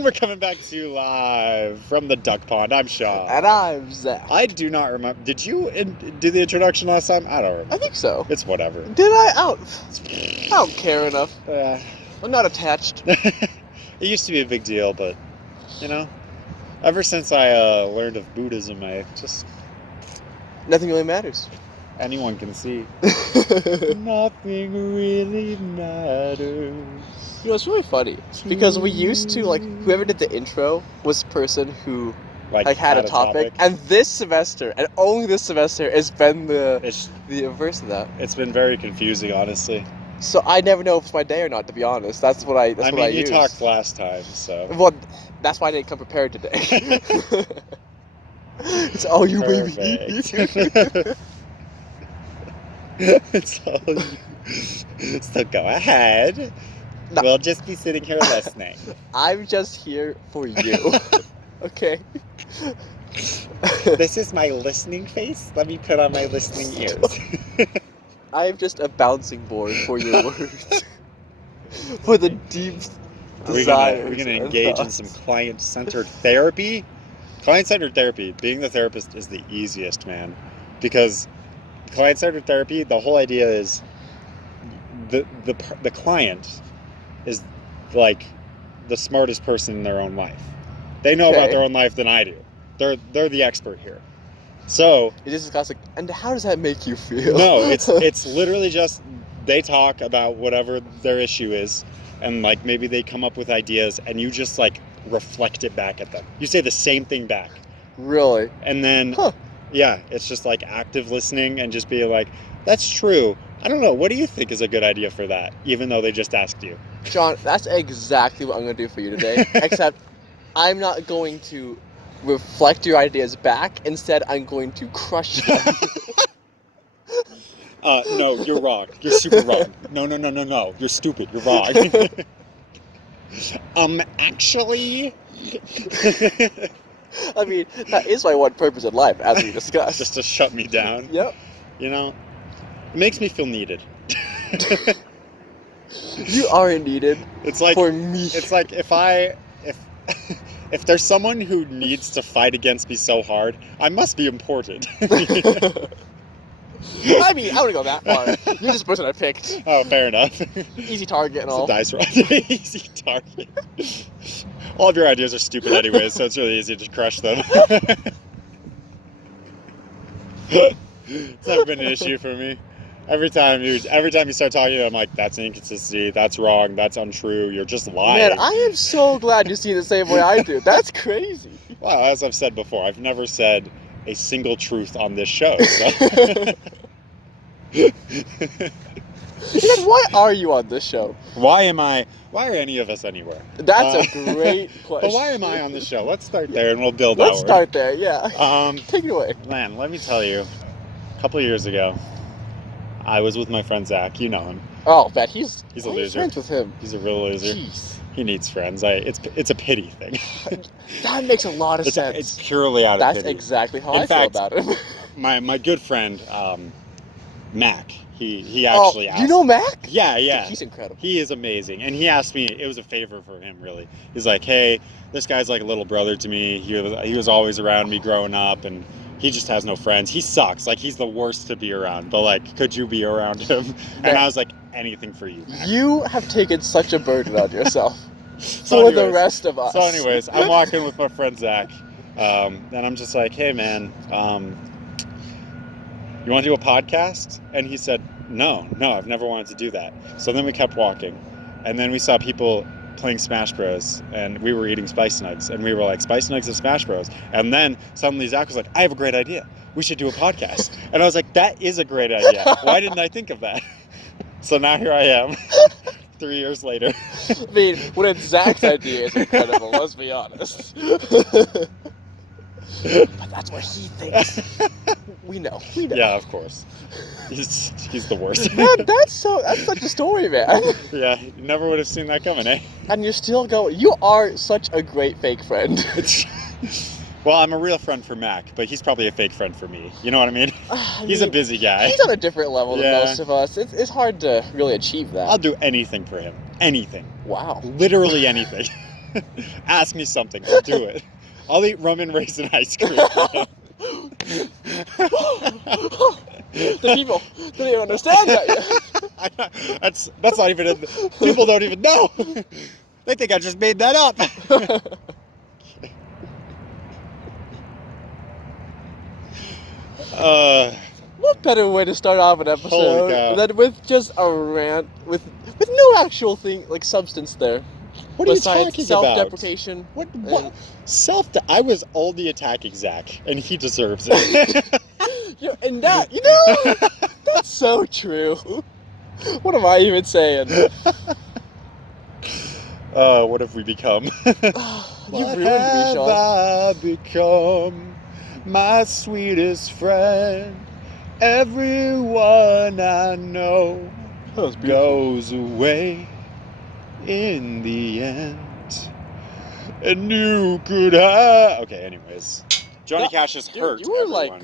And we're coming back to you live from the duck pond. I'm Sean. And I'm Zach. I do not remember. Did you do the introduction last time? I don't remember. I think so. It's whatever. Did I? I don't care enough. I'm not attached. It used to be a big deal, but, you know, ever since I learned of Buddhism, I just... Nothing really matters. Anyone can see. Nothing really matters. You know, it's really funny, because we used to, like, whoever did the intro was the person who, like had a topic, and this semester, and only this semester, has been the inverse of that. It's been very confusing, honestly. So I never know if it's my day or not, to be honest. That's what I use. You talked last time, so... Well, that's why I didn't come prepared today. It's all you, baby. It's all you. So go ahead. No. We'll just be sitting here listening. I'm just here for you. Okay? This is my listening face. Let me put on my listening ears. I'm just a bouncing board for your words. For the deep desires. We're gonna engage in some client-centered therapy. Client-centered therapy, being the therapist is the easiest, man. Because client-centered therapy, the whole idea is the client is like the smartest person in their own life. They know about their own life than I do. They're the expert here. So it is classic. And how does that make you feel? No, it's literally just they talk about whatever their issue is, and like maybe they come up with ideas, and you just like reflect it back at them. You say the same thing back. Really? And then yeah, it's just like active listening and just being like, that's true. I don't know. What do you think is a good idea for that? Even though they just asked you. John, that's exactly what I'm going to do for you today. Except I'm not going to reflect your ideas back. Instead, I'm going to crush them. No, you're wrong. You're super wrong. No. You're stupid. You're wrong. Actually... I mean, that is my one purpose in life, as we discussed. Just to shut me down. Yep. You know, it makes me feel needed. You aren't needed. It's like for me. It's like if there's someone who needs to fight against me so hard, I must be important. I mean, I wouldn't go that far. You're just the person I picked. Oh, fair enough. Easy target and all. It's a dice roll. Easy target. All of your ideas are stupid anyways, so it's really easy to crush them. It's never been an issue for me. Every time you start talking, I'm like, that's an inconsistency, that's wrong, that's untrue, you're just lying. Man, I am so glad you see it the same way I do. That's crazy. Well, as I've said before, I've never said a single truth on this show, so... Then why are you on this show? Why are any of us anywhere? That's a great question. But why am I on the show? Let's start there and we'll build Let's outward. start there, yeah. Take it away. Man, let me tell you, a couple of years ago, I was with my friend Zach. You know him. Oh, bet he's a loser. Friends with him. He's a real loser. Jeez. He needs friends. It's a pity thing. That makes a lot of sense. It's purely out of pity. That's exactly how I feel about him. my good friend, Mac, he actually asked. You know Mac? Yeah. Dude, he's incredible. He is amazing. And he asked me, it was a favor for him, really. He's like, hey, this guy's like a little brother to me. He was always around me growing up, and he just has no friends. He sucks. Like, he's the worst to be around. But, like, could you be around him? And I was like, anything for you, Mac. You have taken such a burden on yourself. For the rest of us. So anyways, I'm walking with my friend Zach. And I'm just like, hey, man, you want to do a podcast? And he said, no, I've never wanted to do that. So then we kept walking. And then we saw people playing Smash Bros. And we were eating Spice Nugs. And we were like, Spice Nugs and Smash Bros. And then suddenly Zach was like, I have a great idea. We should do a podcast. And I was like, that is a great idea. Why didn't I think of that? So now here I am, 3 years later. I mean, when it's Zach's idea, it's incredible, let's be honest. But that's what he thinks. We know. Yeah, of course. He's the worst. Man, that's such a story, man. Yeah, you never would have seen that coming, eh? And you're still going. You are such a great fake friend. Well, I'm a real friend for Mac, but he's probably a fake friend for me. You know what I mean? He's a busy guy. He's on a different level than most of us. It's hard to really achieve that. I'll do anything for him. Anything. Wow. Literally anything. Ask me something. I'll do it. I'll eat rum and raisin ice cream. The people don't even understand that yet. That's not even. People don't even know. They think I just made that up. What better way to start off an episode than with just a rant with no actual thing like substance there? What are you talking self-deprecation. What? I was only attacking Zach, and he deserves it. Yeah, and that, that's so true. What am I even saying? What have we become? You've ruined me, Sean. I become my sweetest friend. Everyone I know goes away in the end. And you could have... Okay, anyways. Johnny Cash is hurt. You were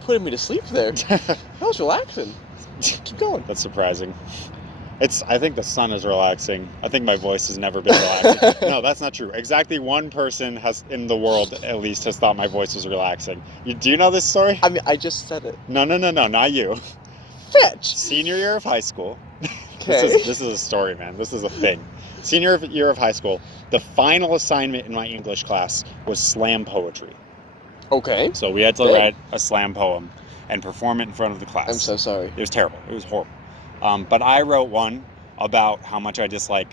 putting me to sleep there. That was relaxing. Keep going. That's surprising. I think the sun is relaxing. I think my voice has never been relaxing. No, that's not true. Exactly one person in the world, at least, has thought my voice was relaxing. Do you know this story? I mean, I just said it. No, not you. Fetch! Senior year of high school. Okay. This is a story, man. This is a thing. Senior year of high school, the final assignment in my English class was slam poetry. Okay. So we had to write a slam poem and perform it in front of the class. I'm so sorry. It was terrible. It was horrible. But I wrote one about how much I dislike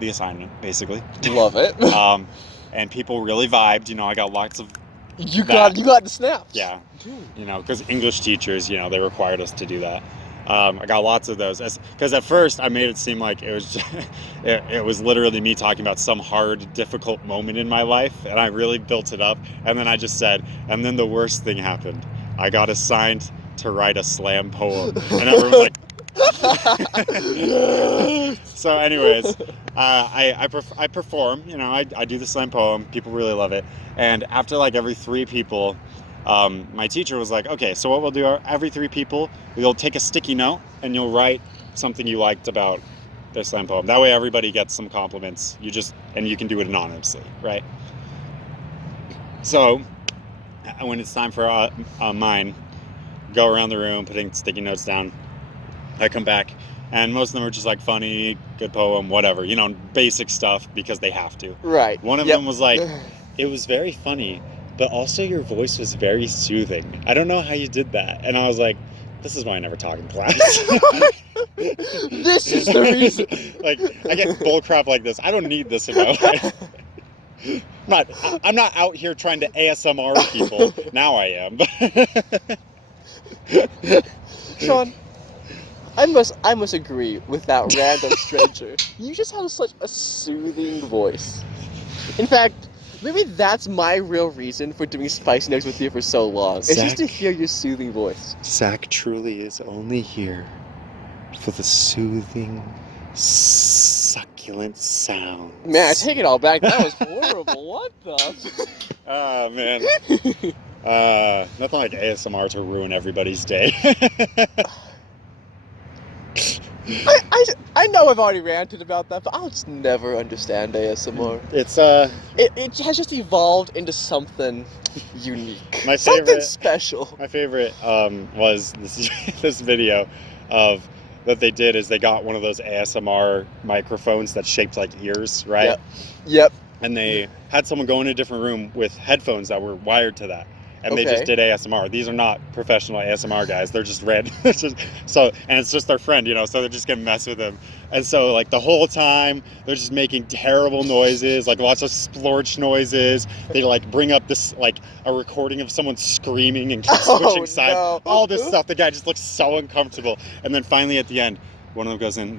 the assignment, basically. Love it. And people really vibed. I got lots of You got the snaps. Yeah. Because English teachers, they required us to do that. I got lots of those. Because at first I made it seem like it was it was literally me talking about some hard, difficult moment in my life. And I really built it up. And then I just said, and then the worst thing happened. I got assigned to write a slam poem. And everyone was like... So anyways, I perform, I do the slam poem. People really love it. And after every 3 people, my teacher was like, okay, so what we'll do, every 3 people, you'll take a sticky note and you'll write something you liked about their slam poem. That way everybody gets some compliments. And you can do it anonymously, right? So when it's time for mine, go around the room putting sticky notes down. I come back, and most of them are just funny, good poem, whatever, basic stuff because they have to. Right. One of them was it was very funny, but also your voice was very soothing. I don't know how you did that. And I was like, this is why I never talk in class. This is the reason. I get bullcrap like this. I don't need this in my life. I'm not out here trying to ASMR people. Now I am. Sean, I must agree with that random stranger. You just have such a soothing voice. In fact, maybe that's my real reason for doing Spicy Nuggs with you for so long. It's just to hear your soothing voice. Zach truly is only here for the soothing, succulent sounds. Man, I take it all back. That was horrible. What the? Oh, man. Nothing like ASMR to ruin everybody's day. I know I've already ranted about that, but I'll just never understand ASMR. It has just evolved into something unique. Something special. My favorite was this video that they did is they got one of those ASMR microphones that's shaped like ears, right? Yep. And they had someone go in a different room with headphones that were wired to that. And they just did ASMR. These are not professional ASMR guys. They're just random. And it's just their friend, so they're just gonna mess with him. And so the whole time they're just making terrible noises, lots of splorch noises. They bring up this a recording of someone screaming and keep switching sides. No. All this stuff. The guy just looks so uncomfortable. And then finally at the end, one of them goes in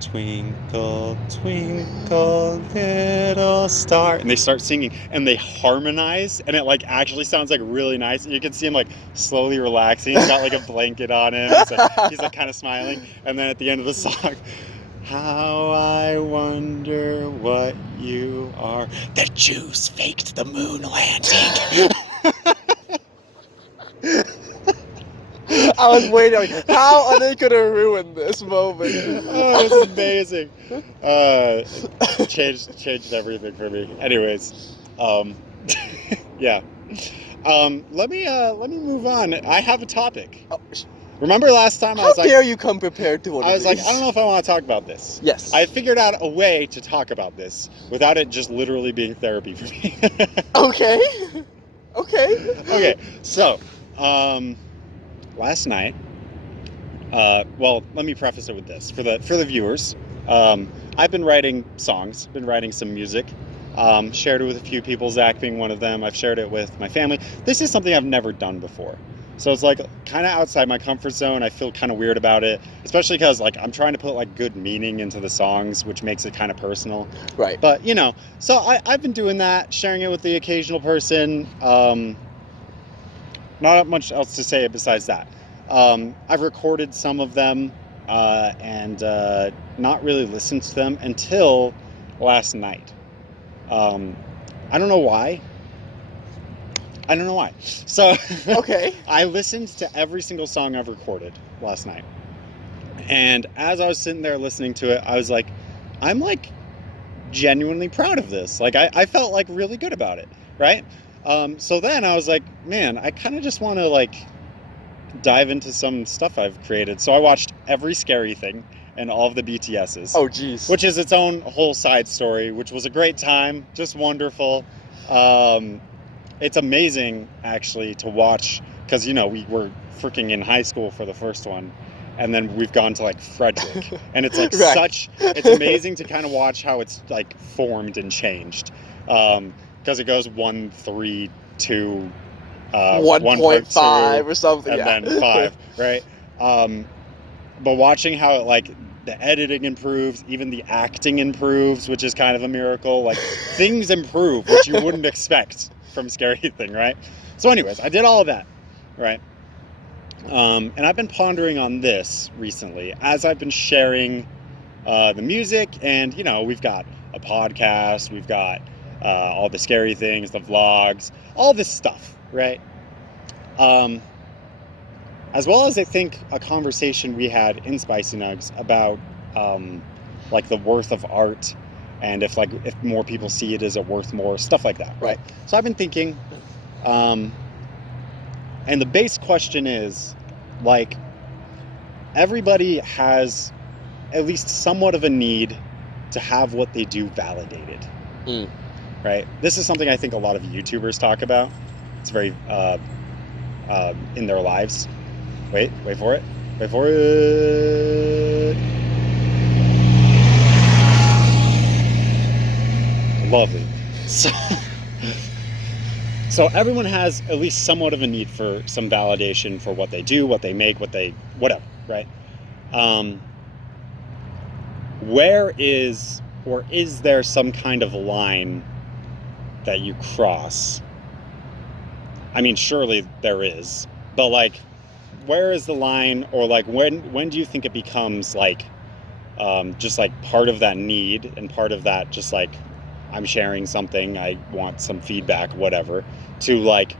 twinkle, twinkle, little star. And they start singing and they harmonize and it actually sounds really nice. And you can see him slowly relaxing. He's got a blanket on him. He's kind of smiling. And then at the end of the song, how I wonder what you are. The Jews faked the moon landing. I was waiting, like, how are they gonna ruin this moment? Oh, it's amazing. Changed everything for me. Anyways, yeah. Let me move on. I have a topic. Oh, Remember last time I how was like, dare you come prepared to one I of was like, these? I don't know if I want to talk about this. Yes. I figured out a way to talk about this without it just literally being therapy for me. Okay. Okay. Okay. So, last night. Well, let me preface it with this for the viewers. I've been writing songs, been writing some music. Shared it with a few people, Zach being one of them. I've shared it with my family. This is something I've never done before. So it's like kind of outside my comfort zone. I feel kind of weird about it, especially because like I'm trying to put like good meaning into the songs, which makes it kind of personal. Right. But so I've been doing that, sharing it with the occasional person. Not much else to say besides that. I've recorded some of them and not really listened to them until last night. I don't know why. So, okay. I listened to every single song I've recorded last night. And as I was sitting there listening to it, I was like, I'm like genuinely proud of this. Like, I felt like really good about it, right? So then I was like, man, I kind of just want to like dive into some stuff I've created. So I watched every Scary Thing and all of the BTS's. Oh, geez. Which is its own whole side story, which was a great time, just wonderful. It's amazing, actually, to watch, because, we were freaking in high school for the first one, and then we've gone to, like, Frederick. And it's, like, right. it's amazing to kind of watch how it's, like, formed and changed. Because it goes 1, 3, 2, 1.5 or something. And then 5, right? But watching how it, like, the editing improves, even the acting improves, which is kind of a miracle. Like, things improve, which you wouldn't expect from Scary Thing, right? So anyways, I did all of that, right? And I've been pondering on this recently as I've been sharing the music, and, we've got a podcast, we've got all the Scary Things, the vlogs, all this stuff, right? As well as I think a conversation we had in Spicy Nuggs about like the worth of art, and if more people see it, is it worth more, stuff like that, right? So I've been thinking, and the base question is, like, everybody has at least somewhat of a need to have what they do validated, right? This is something I think a lot of YouTubers talk about. It's very in their lives. Wait for it. Lovely. So everyone has at least somewhat of a need for some validation for what they do, what they make, whatever, right? Where is there some kind of line that you cross? I mean, surely there is, but like, where is the line, or like when do you think it becomes like just like part of that need and part of that just like I'm sharing something, I want some feedback, whatever, to like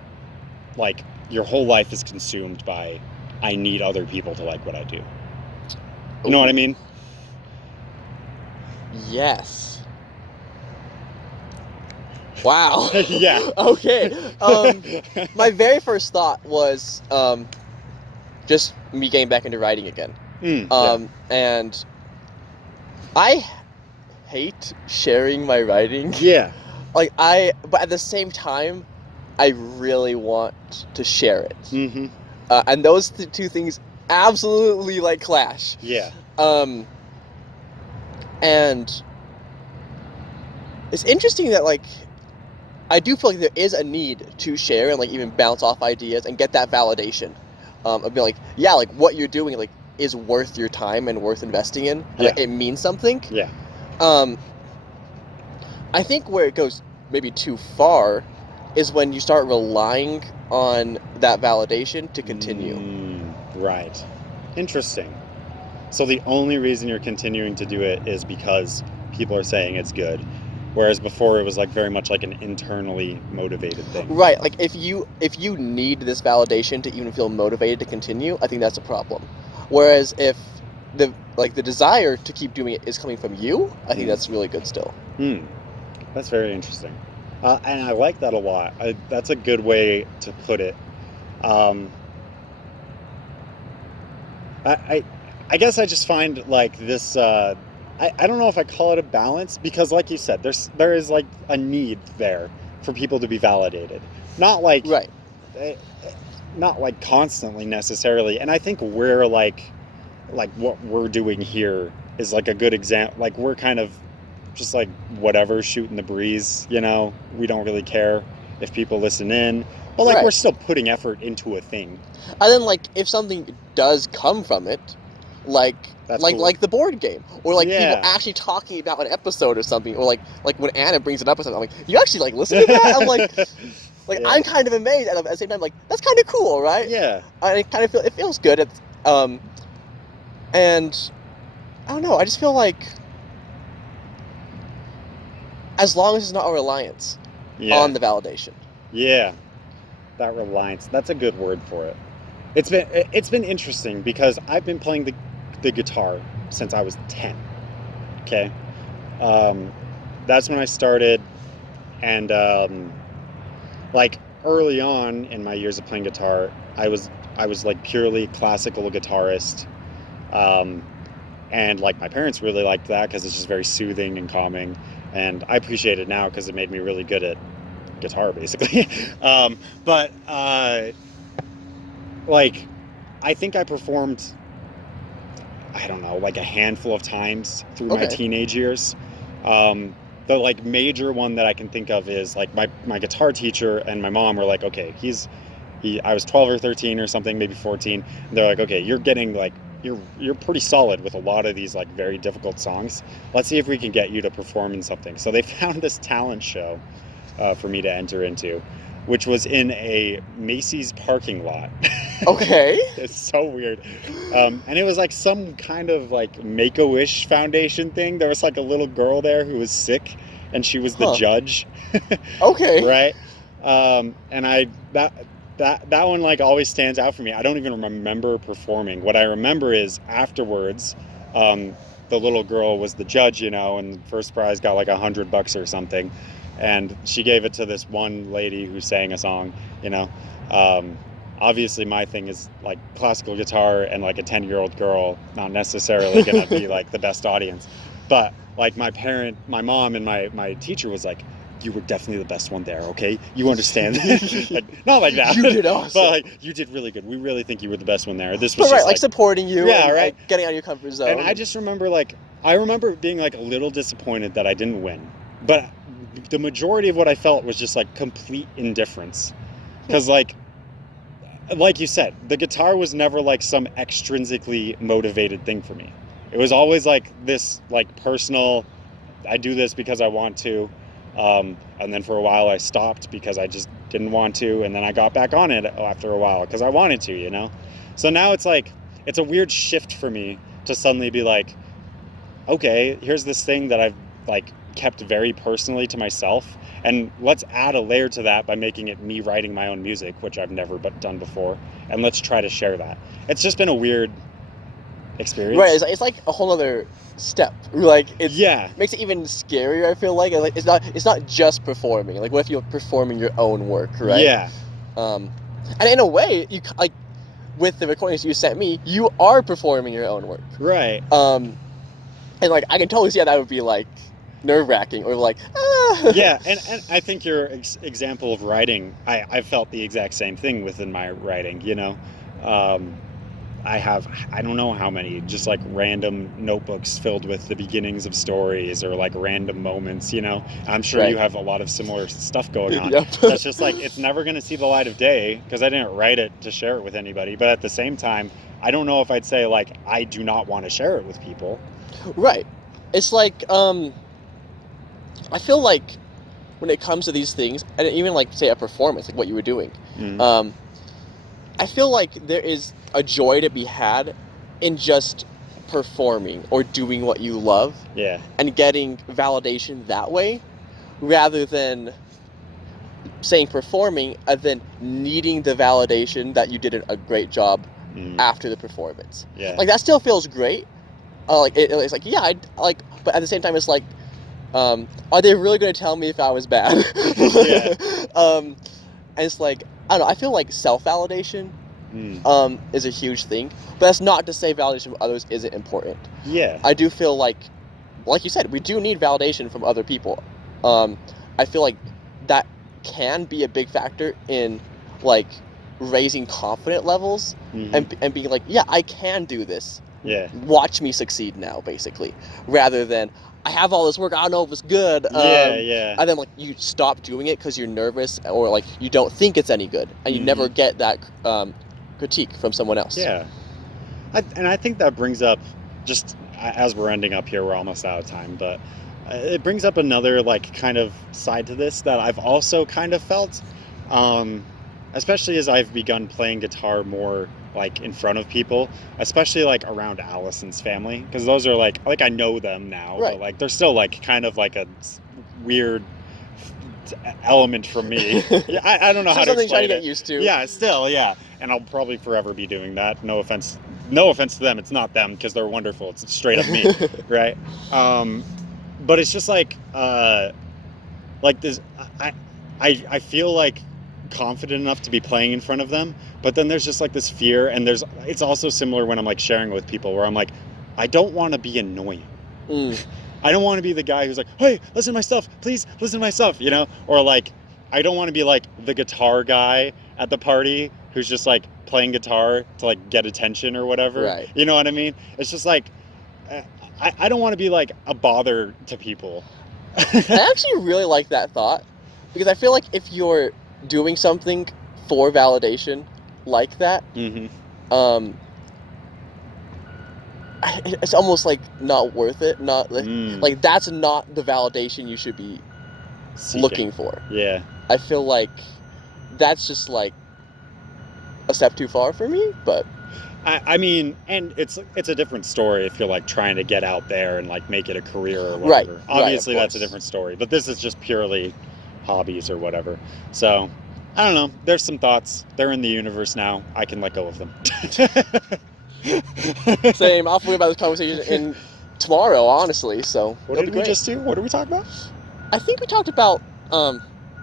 your whole life is consumed by I need other people to like what I do. You know what I mean? Yes. Wow. Yeah. Okay. My very first thought was just me getting back into writing again. And I hate sharing my writing. Yeah. But at the same time, I really want to share it. Mm-hmm. And those two things absolutely like clash. Yeah. And it's interesting that like I do feel like there is a need to share and like even bounce off ideas and get that validation. Of being like, yeah, like what you're doing like is worth your time and worth investing in. And, like, it means something. Yeah. I think where it goes maybe too far is when you start relying on that validation to continue. Right. Interesting. So the only reason you're continuing to do it is because people are saying it's good, Whereas before it was like very much like an internally motivated thing. Right. Like if you need this validation to even feel motivated to continue, I think that's a problem. Whereas if the desire to keep doing it is coming from you, I think that's really good still. That's very interesting. And I like that a lot. That's a good way to put it. I guess I just find like this, I don't know if I call it a balance, because like you said, there is like a need there for people to be validated. Not like, right. Not like constantly necessarily. And I think we're like what we're doing here is like a good example. Like we're kind of just like whatever, shooting the breeze, you know, we don't really care if people listen in, but like we're still putting effort into a thing. And then like if something does come from it, like the board game, or like people actually talking about an episode or something, or like when Anna brings it up or something, I'm like, you actually like listen to that? I'm like I'm kind of amazed, and at the same time like that's kind of cool, right? Yeah. I kind of feel it feels good. And I don't know, I just feel like as long as it's not a reliance on the validation. Yeah, that reliance. That's a good word for it. It's been interesting because I've been playing the guitar since I was 10. Okay, that's when I started, and like early on in my years of playing guitar, I was like purely classical guitarist, and like my parents really liked that because it's just very soothing and calming. And I appreciate it now because it made me really good at guitar, basically. But like, I think I performed, I don't know, like a handful of times through my teenage years. The like major one that I can think of is like my guitar teacher and my mom were like, okay, I was 12 or 13 or something, maybe 14. And they're like, okay, you're getting like, you're pretty solid with a lot of these like very difficult songs. Let's see if we can get you to perform in something. So they found this talent show for me to enter into, which was in a Macy's parking lot. Okay. It's so weird. And it was like some kind of like Make-A-Wish Foundation thing. There was like a little girl there who was sick, and she was the judge. Okay. Right? And that one like always stands out for me. I don't even remember performing. What I remember is afterwards, the little girl was the judge, you know, and the first prize got like $100 or something. And she gave it to this one lady who sang a song, you know. Obviously my thing is like classical guitar, and like a 10-year-old girl, not necessarily gonna be like the best audience. But like my mom and my teacher was like, you were definitely the best one there, okay? You understand? Like, not like that. You did awesome. But like, you did really good. We really think you were the best one there. This was just like supporting you. Yeah, and, right. Like, getting out of your comfort zone. And I just remember being like a little disappointed that I didn't win. But the majority of what I felt was just like complete indifference. Because like you said, the guitar was never like some extrinsically motivated thing for me. It was always like this like personal, I do this because I want to. And then for a while I stopped because I just didn't want to, and then I got back on it after a while because I wanted to, you know? So now it's like, it's a weird shift for me to suddenly be like, okay, here's this thing that I've like kept very personally to myself, and let's add a layer to that by making it me writing my own music, which I've never done before, and let's try to share that. It's just been a weird experience. Right, it's like a whole other step. Like it makes it even scarier. I feel like it's not just performing. Like what if you're performing your own work, right? Yeah. And in a way, you like with the recordings you sent me, you are performing your own work. Right. And like I can totally see how that would be like nerve-wracking, or like Yeah, and I think your example of writing, I felt the exact same thing within my writing, you know. I don't know how many, just like random notebooks filled with the beginnings of stories or like random moments, you know. I'm sure you have a lot of similar stuff going on. Yep. That's just like, it's never going to see the light of day because I didn't write it to share it with anybody. But at the same time, I don't know if I'd say like, I do not want to share it with people. Right. It's like, I feel like when it comes to these things, and even like say a performance, like what you were doing, I feel like there is a joy to be had in just performing or doing what you love, and getting validation that way. rather than saying performing and then needing the validation that you did a great job after the performance. Yeah. Like, that still feels great. It's like, yeah, but at the same time, it's like, are they really going to tell me if I was bad? Yeah. And it's like, I don't know, I feel like self-validation is a huge thing, but that's not to say validation from others isn't important. Yeah. I do feel like you said, we do need validation from other people. I feel like that can be a big factor in, like, raising confidence levels and being like, yeah, I can do this. Yeah. Watch me succeed now, basically. Rather than, I have all this work, I don't know if it's good. Yeah. And then, like, you stop doing it because you're nervous or, like, you don't think it's any good. And you never get that critique from someone else. Yeah. I think that brings up, just as we're ending up here, we're almost out of time, but it brings up another, like, kind of side to this that I've also kind of felt, especially as I've begun playing guitar more, like, in front of people, especially, like, around Allison's family, because those are, like, I know them now, right. But, like, they're still, like, kind of, like, a weird element for me. Yeah, I don't know how to explain it. Something trying to get used to. Yeah, still, yeah. And I'll probably forever be doing that. No offense to them. It's not them, because they're wonderful. It's straight up me, right? But it's just like this. I feel like confident enough to be playing in front of them, but then there's just like this fear, and it's also similar when I'm like sharing with people where I'm like, I don't want to be annoying. I don't want to be the guy who's like, hey, listen to my stuff, please listen to my stuff, you know? Or like, I don't want to be like the guitar guy at the party who's just like playing guitar to like get attention or whatever. Right. You know what I mean? It's just like, I don't want to be like a bother to people. I actually really like that thought, because I feel like if you're doing something for validation like that, it's almost like not worth it. Not like that's not the validation you should be looking for. Yeah. I feel like that's just like a step too far for me, but I mean, and it's a different story if you're like trying to get out there and like make it a career or whatever. Right. Obviously, that's a different story, but this is just purely hobbies or whatever. So, I don't know. There's some thoughts. They're in the universe now. I can let go of them. Same. I'll forget about this conversation in tomorrow, honestly. So what did we just do? What did we talk about? I think we talked about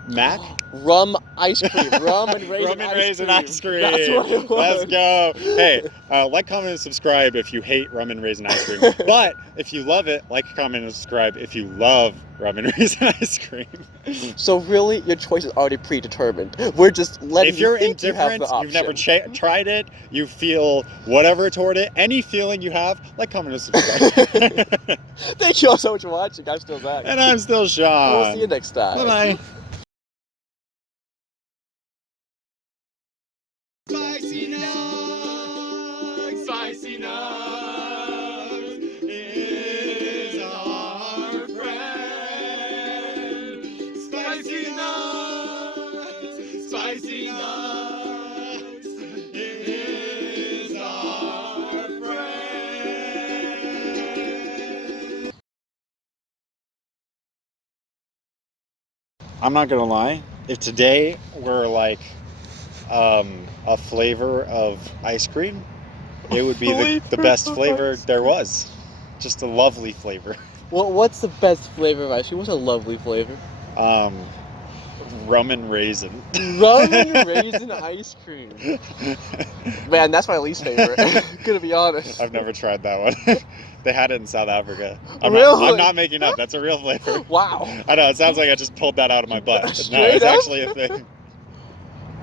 Mac? Rum ice cream. Rum and raisin ice cream. That's what it was. Let's go. Hey, like, comment, and subscribe if you hate rum and raisin ice cream. But if you love it, like, comment, and subscribe if you love rum and raisin ice cream. So really, your choice is already predetermined. We're just letting you think you have the option. You've never tried it, you feel whatever toward it, any feeling you have, like, comment, and subscribe. Thank you all so much for watching. I'm still Zach. And I'm still Sean. We'll see you next time. Bye-bye. Spicy Nuggs is our friend. Spicy Nuggs is our friend. I'm not gonna lie, if today were like a flavor of ice cream, it would be the best flavor there was. Just a lovely flavor. Well, what's the best flavor of ice cream? What's a lovely flavor? Rum and raisin. Rum and raisin ice cream. Man, that's my least favorite. Gonna be honest. I've never tried that one. They had it in South Africa. I'm not making up. That's a real flavor. Wow. I know, it sounds like I just pulled that out of my butt. But no, it's actually a thing.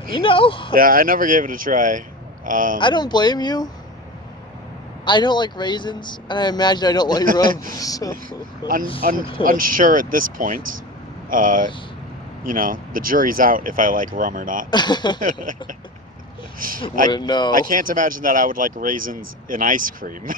You know? Yeah, I never gave it a try. I don't blame you. I don't like raisins, and I imagine I don't like rum. So. Unsure at this point. You know, the jury's out if I like rum or not. Wouldn't know. I can't imagine that I would like raisins in ice cream.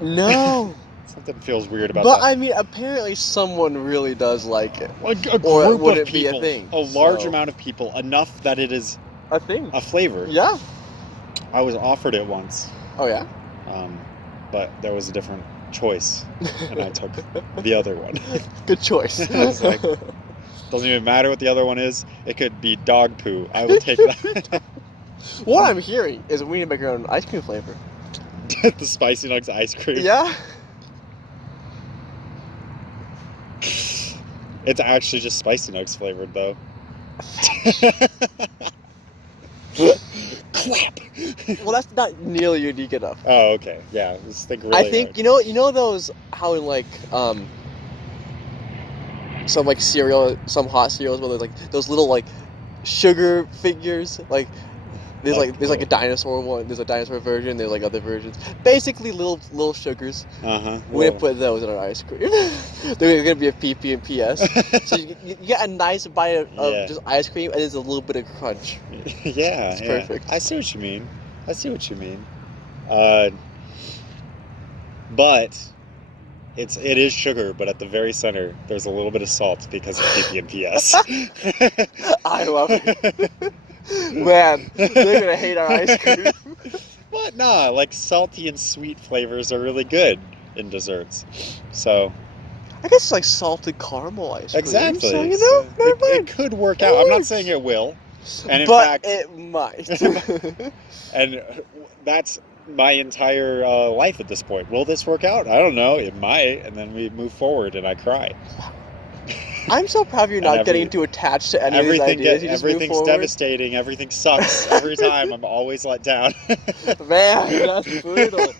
No. Something feels weird about that. But I mean, apparently someone really does like it. A group would of it people, be a thing? A large amount of people, enough that it is a thing, a flavor. Yeah. I was offered it once. Oh yeah. But there was a different choice, and I took the other one. Good choice. It's like, doesn't even matter what the other one is. It could be dog poo. I will take that. What I'm hearing is we need to make our own ice cream flavor. The Spicy Nuggs ice cream. Yeah. It's actually just Spicy Nuggs flavored, though. Clap. Well, that's not nearly unique enough. Oh, okay. Yeah, let's think really I think hard. you know those how in like some like cereal, some hot cereals where there's like those little like sugar figures, like there's like a dinosaur one, there's a dinosaur version, there's like other versions, basically little sugars. We're gonna put those in our ice cream. They're gonna be a PP and PS. So you get a nice bite of just ice cream and there's a little bit of crunch. Yeah, it's perfect. I see what you mean. But it is sugar, but at the very center there's a little bit of salt because of PP and PS. I love it. Man, they're gonna hate our ice cream. What? Nah, like salty and sweet flavors are really good in desserts. So I guess it's like salted caramel ice cream. Exactly. So, you know, it could work out. I'm not saying it will. And in but fact, it might. And that's my entire life at this point. Will this work out? I don't know. It might. And then we move forward and I cry. I'm so proud of you not getting too attached to any of these ideas. Everything's devastating. Everything sucks. Every time I'm always let down. Man, that's brutal.